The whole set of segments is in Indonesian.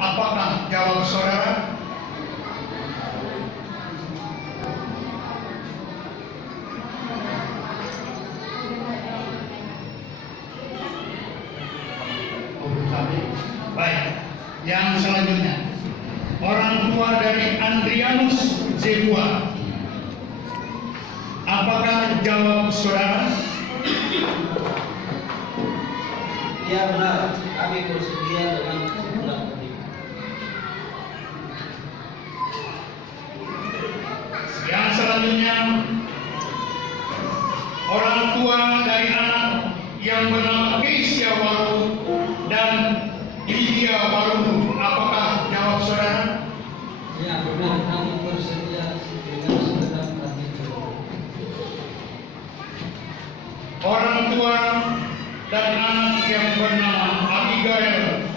Apakah jawab saudara? Baik. Yang selanjutnya, orang tua dari Andrianus Zebua. Apakah jawab saudara? Ya benar, kami bersedia dengan kesimpulan tadi. Yang selanjutnya, orang tua dari anak yang bernama Keisha Waru dan Lydia Waru. Apakah jawab saudara? Ya benar, kami bersedia dengan segenap hati. Orang tua dan anak yang bernama Abigail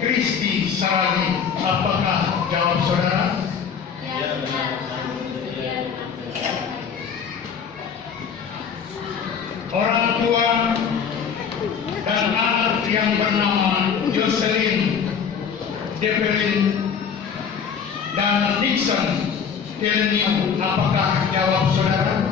Kristi Saragi. Apakah jawab saudara? Ya benar, kami bersedia. Orang tua dan anak yang bernama Jocelyn Develin dan Nixon Teleniu. Apakah jawab saudara?